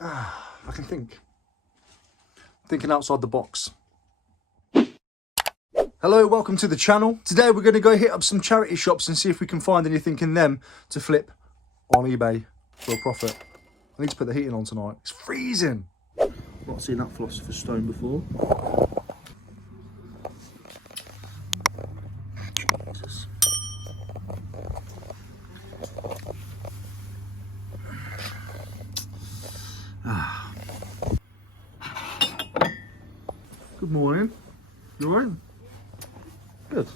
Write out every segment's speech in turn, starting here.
I can think. Thinking outside the box. Hello, welcome to the channel. Today we're going to go hit up some charity shops and see if we can find anything in them to flip on eBay for a profit. I need to put the heating on tonight. It's freezing. I've not seen that philosopher's stone before. Jesus. Good morning. You alright? Good.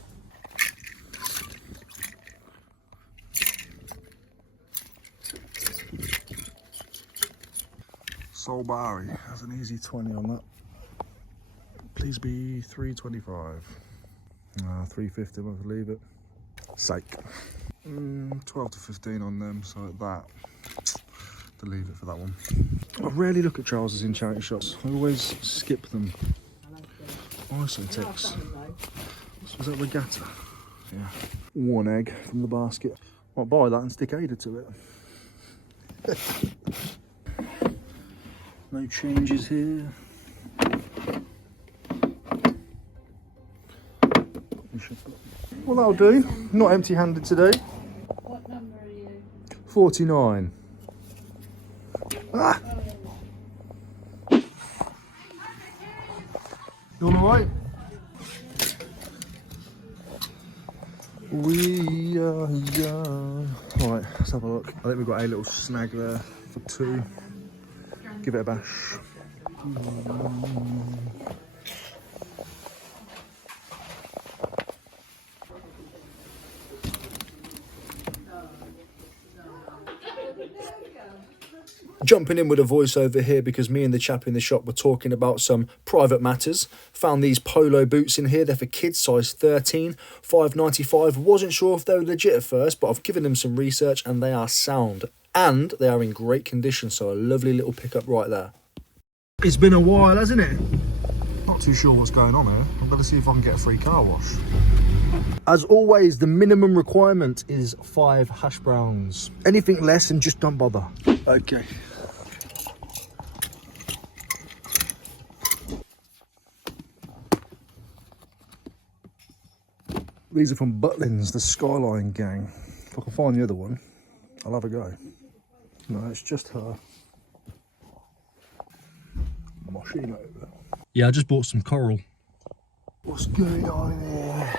Solbari has an easy 20 on that. Please be 325. 350, I'm going to leave it. Sake. 12 to 15 on them, so that. To leave it for that one. I rarely look at trousers in charity shops. I always skip them. Isotix. Was that regatta? Yeah. One egg from the basket. Might buy that and stick Ada to it. No changes here. Well, that'll do. Not empty-handed today. What number are you? 49. Ah! You alright? We are young. Alright, let's have a look. I think we've got a little snag there for 2. Give it a bash. Jumping in with a voiceover here because me and the chap in the shop were talking about some private matters. Found these polo boots in here. They're for kids, size 13, $5.95. Wasn't sure if they were legit at first, but I've given them some research and they are sound. And they are in great condition, so a lovely little pickup right there. It's been a while, hasn't it? Not too sure what's going on here. I'm going to see if I can get a free car wash. As always, the minimum requirement is 5 hash browns. Anything less and just don't bother. Okay. These are from Butlins, the Skyline gang. If I can find the other one, I'll have a go. No, it's just her. Machine over. Yeah, I just bought some coral. What's going on here?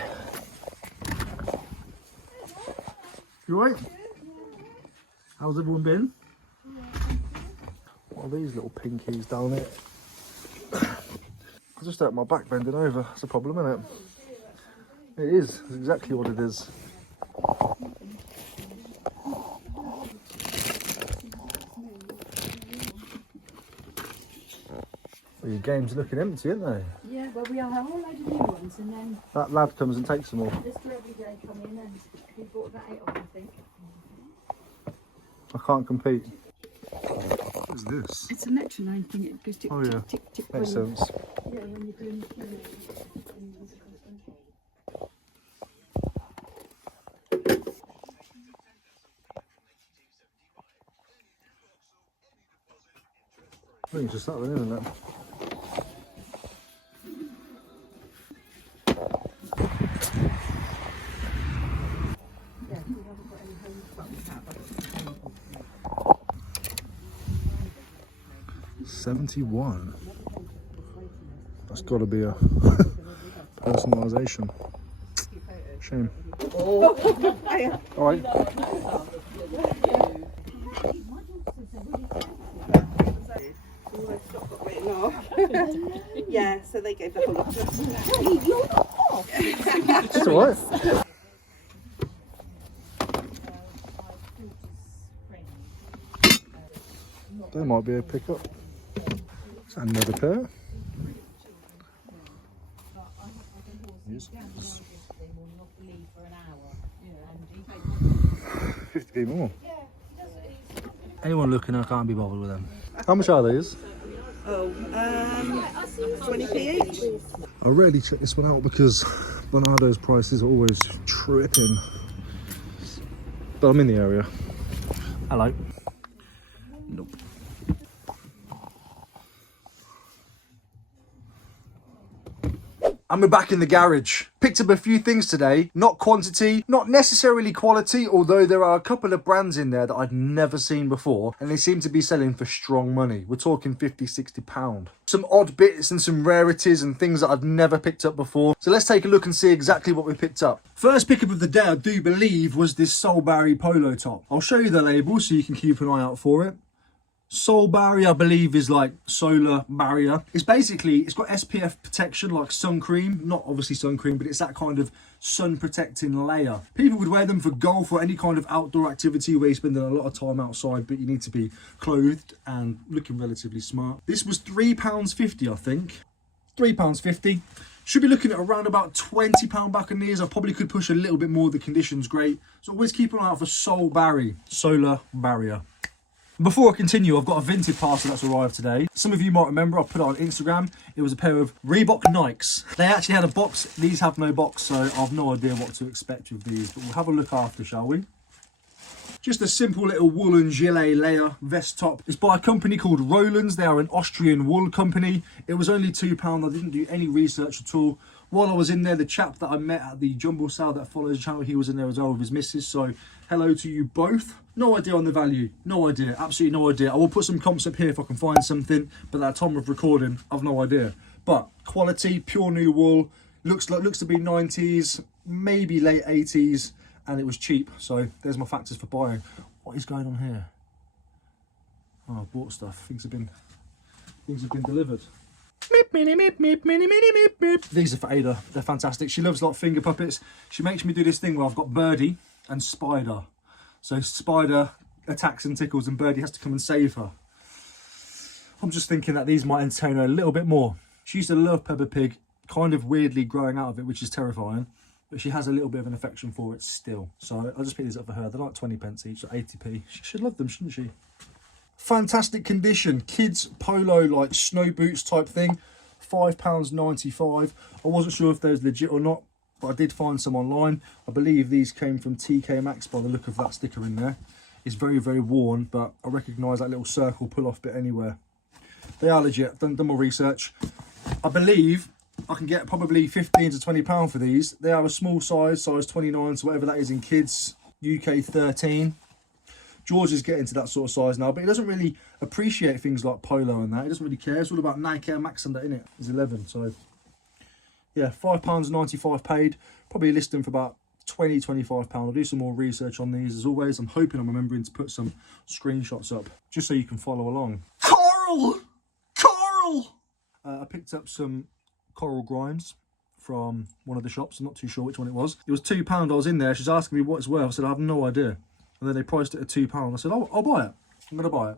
You right? How's everyone been? What are these little pinkies down here? I just hurt my back bending over. That's a problem, isn't it? It is. It's exactly what it is. Well, your game's looking empty, aren't they? Yeah, well, we have a whole load of new ones, and then That lad comes and takes them all. this two every day come in, and he bought about 8 of them, I think. I can't compete. What is this? It's a metronome thing. It goes tick, Oh yeah, tick, tick, tick. makes sense. Yeah, when you're doing I think it's just that one, isn't it? yeah, we haven't got any home but we have. 71. That's got to be a personalisation. Shame. Oh, All right. Yeah, so they gave the whole lot to us. It's all right. There might be a pickup. Another pair. Yes. 50p more. Anyone looking, I can't be bothered with them. How much are these? Oh, 20p each. I rarely check this one out because Bernardo's prices are always tripping. But I'm in the area. Hello. Nope. And we're back in the garage. Picked up a few things today, not quantity, not necessarily quality, although there are a couple of brands in there that I'd never seen before, and they seem to be selling for strong money. We're talking 50, 60 pound. Some odd bits and some rarities and things that I've never picked up before. So let's take a look and see exactly what we picked up. First pickup of the day, I do believe, was this Solberry polo top. I'll show you the label so you can keep an eye out for it. Solberry, I believe, is like solar barrier. It's got SPF protection, like sun cream. Not obviously sun cream, but it's that kind of sun protecting layer. People would wear them for golf or any kind of outdoor activity where you're spending a lot of time outside, but you need to be clothed and looking relatively smart. This was £3.50, I think. £3.50. Should be looking at around about £20 Buccaneers. I probably could push a little bit more. The condition's great. So always keep an eye out for Solberry, solar barrier. Before I continue, I've got a Vinted parcel that's arrived today. Some of you might remember, I put it on Instagram. It was a pair of Reebok Nikes. They actually had a box. These have no box, so I've no idea what to expect with these. But we'll have a look after, shall we? Just a simple little woolen gilet layer vest top. It's by a company called Roland's. They are an Austrian wool company. It was only £2. I didn't do any research at all. While I was in there, the chap that I met at the jumble sale that follows the channel, he was in there as well with his missus. So hello to you both. No idea on the value. No idea. Absolutely no idea. I will put some comps up here if I can find something. But at the time of recording, I've no idea. But quality, pure new wool. Looks to be 90s, maybe late 80s. And it was cheap. So there's my factors for buying. What is going on here? Oh, I bought stuff. Things have been delivered. These are for Ada. They're fantastic. She loves like finger puppets. She makes me do this thing where I've got Birdie and Spider. So Spider attacks and tickles and Birdie has to come and save her. I'm just thinking that these might entertain her a little bit more. She used to love Peppa Pig, kind of weirdly growing out of it, which is terrifying. But she has a little bit of an affection for it still. So I'll just pick these up for her. They're like 20p each, or 80p. She should love them, shouldn't she? Fantastic condition. Kids polo, like snow boots type thing. £5.95. I wasn't sure if those legit or not, but I did find some online. I believe these came from TK Maxx by the look of that sticker in there. It's very, very worn, but I recognise that little circle pull-off bit anywhere. They are legit. Done more research. I believe I can get probably £15 to £20 for these. They are a small size 29, so whatever that is in kids, UK 13. George is getting to that sort of size now, but he doesn't really appreciate things like polo and that. He doesn't really care. It's all about Nike Air Max and that, innit? He's 11, so yeah, £5.95 paid. Probably list them for about £20, £25. I'll do some more research on these as always. I'm hoping I'm remembering to put some screenshots up just so you can follow along. Coral! I picked up some coral grinds from one of the shops. I'm not too sure which one it was. It was £2. I was in there. She's asking me what it's worth. I said, I have no idea. And then they priced it at £2. I said, oh, I'll buy it. I'm going to buy it.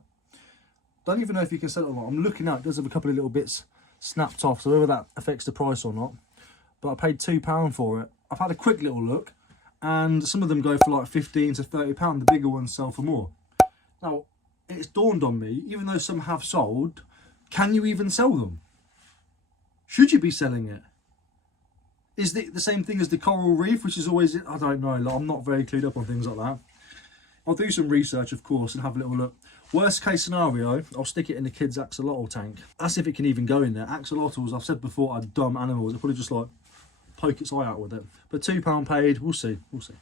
Don't even know if you can sell it or not. I'm looking at it. It does have a couple of little bits snapped off, so whether that affects the price or not. But I paid £2 for it. I've had a quick little look, and some of them go for like £15 to £30. The bigger ones sell for more. Now, it's dawned on me, even though some have sold, can you even sell them? Should you be selling it? Is it the same thing as the coral reef, which is always, I don't know, like, I'm not very clued up on things like that. I'll do some research, of course, and have a little look. Worst case scenario, I'll stick it in the kids' axolotl tank. That's if it can even go in there. Axolotls, I've said before, are dumb animals. They'll probably just like poke its eye out with it. But £2 paid, we'll see, we'll see.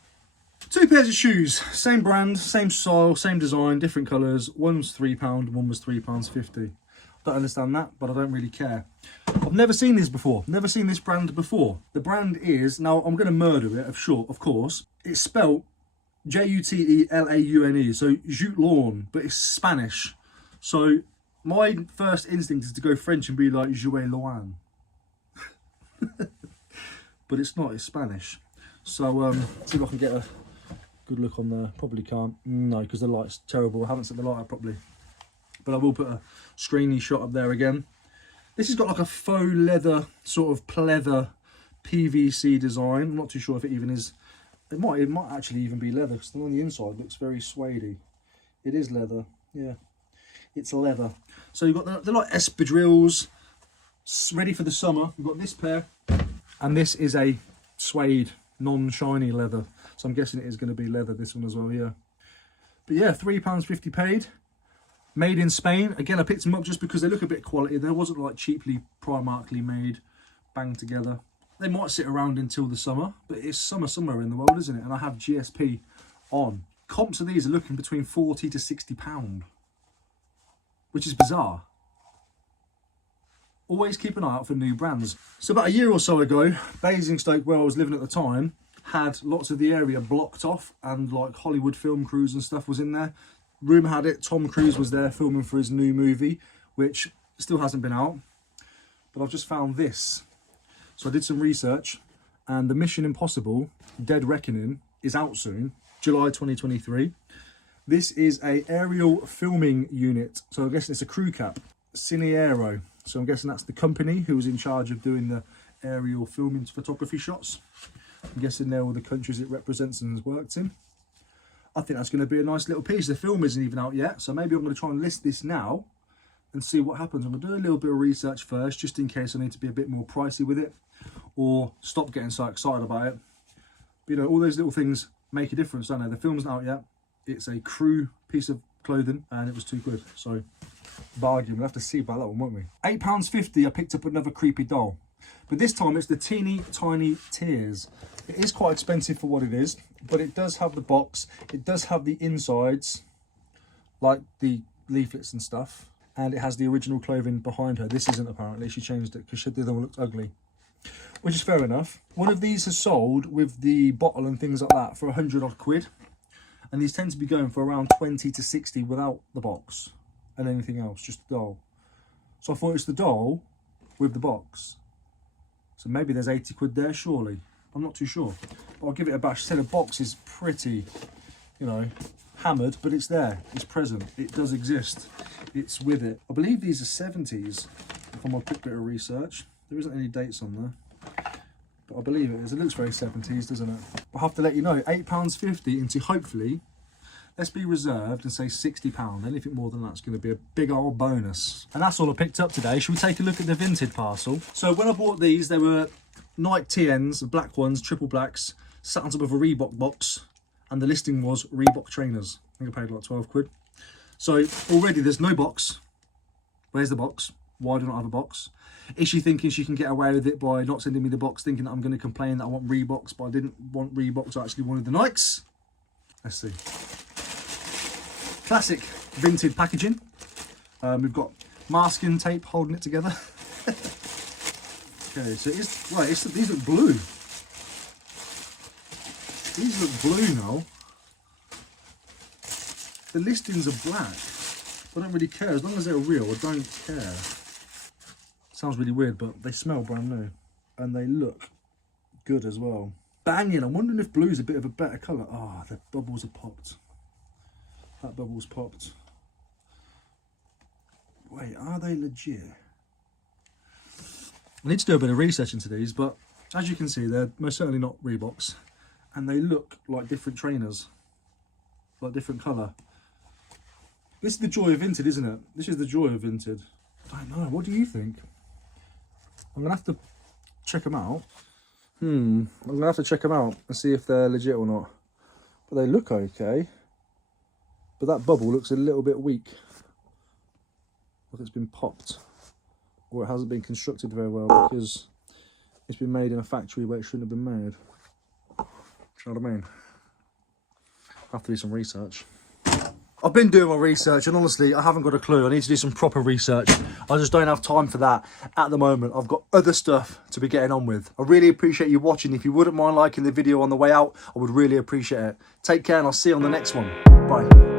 2 pairs of shoes, same brand, same style, same design, different colours. One was £3, one was £3.50. Don't understand that, but I don't really care. I've never seen these before. Never seen this brand before. The brand is, now I'm going to murder it, of course. It's spelt J-U-T-E-L-A-U-N-E, so Jutelon, but it's Spanish. So my first instinct is to go French and be like Jutelon. But it's not, it's Spanish. So see if I can get a good look on there. Probably can't. No, because the light's terrible. I haven't set the light up properly. But I will put a screeny shot up there again. This has got like a faux leather, sort of pleather PVC design. I'm not too sure if it even is. It might actually even be leather, because on the inside looks very suede-y. It is leather, yeah. It's leather. So you've got the like espadrilles, ready for the summer. You've got this pair, and this is a suede, non-shiny leather. So I'm guessing it is going to be leather, this one as well, yeah. But yeah, £3.50 paid. Made in Spain. Again, I picked them up just because they look a bit quality. They wasn't like cheaply Primarkly made, banged together. They might sit around until the summer, but it's summer somewhere in the world, isn't it? And I have GSP on. Comps of these are looking between £40 to £60, which is bizarre. Always keep an eye out for new brands. So about a year or so ago, Basingstoke, where I was living at the time, had lots of the area blocked off, and like Hollywood film crews and stuff was in there. Rumour had it Tom Cruise was there filming for his new movie, which still hasn't been out. But I've just found this. So I did some research, and the Mission Impossible Dead Reckoning is out soon, July 2023. This is a aerial filming unit. So I'm guessing it's a crew cap, Cine Aero. So I'm guessing that's the company who was in charge of doing the aerial filming photography shots. I'm guessing they're all the countries it represents and has worked in. I think that's going to be a nice little piece. The film isn't even out yet, so maybe I'm going to try and list this now and see what happens. I'm going to do a little bit of research first, just in case I need to be a bit more pricey with it, or stop getting so excited about it. But, you know, all those little things make a difference, don't they? The film's not out yet. It's a crew piece of clothing, and it was £2. So, bargain. We'll have to see about that one, won't we? £8.50, I picked up another creepy doll. But this time it's the Teeny Tiny Tears. It is quite expensive for what it is, but it does have the box. It does have the insides, like the leaflets and stuff. And it has the original clothing behind her. This isn't, apparently. She changed it because the other one looked ugly, which is fair enough. One of these has sold with the bottle and things like that for 100 odd quid. And these tend to be going for around 20 to 60 without the box and anything else, just the doll. So I thought it's the doll with the box. So maybe there's 80 quid there, surely. I'm not too sure. But I'll give it a bash. So the box is pretty, you know, hammered, but it's there. It's present. It does exist. It's with it. I believe these are 70s, if I'm on a quick bit of research. There isn't any dates on there, but I believe it is. It looks very 70s, doesn't it? I'll have to let you know, £8.50 into, hopefully, let's be reserved and say £60. Anything more than that's going to be a big old bonus. And that's all I picked up today. Should we take a look at the Vinted parcel? So when I bought these, they were Nike TNs, black ones, triple blacks, sat on top of a Reebok box, and the listing was Reebok trainers. I think I paid like 12 quid. So already there's no box. Where's the box? Why do I not have a box? Is she thinking she can get away with it by not sending me the box, thinking that I'm going to complain that I want Reeboks, but I didn't want Reeboks, I actually wanted the Nikes? Let's see. Classic Vinted packaging. We've got masking tape holding it together. Okay, so it's right. These look blue. These look blue now. The listings are black. I don't really care as long as they're real. I don't care. Sounds really weird, but they smell brand new, and they look good as well. Banging. I'm wondering if blue's a bit of a better colour. Ah, the bubbles are popped. That bubble's popped. Wait, are they legit? I need to do a bit of research into these, but as you can see, they're most certainly not Reeboks, and they look like different trainers, like different colour. This is the joy of Vinted, isn't it? This is the joy of Vinted. I don't know. What do you think? I'm gonna have to check them out. I'm gonna have to check them out and see if they're legit or not. But they look okay. But that bubble looks a little bit weak. Like it's been popped. Or it hasn't been constructed very well because it's been made in a factory where it shouldn't have been made. Do you know what I mean? I'll have to do some research. I've been doing my research and honestly, I haven't got a clue. I need to do some proper research. I just don't have time for that at the moment. I've got other stuff to be getting on with. I really appreciate you watching. If you wouldn't mind liking the video on the way out, I would really appreciate it. Take care and I'll see you on the next one. Bye.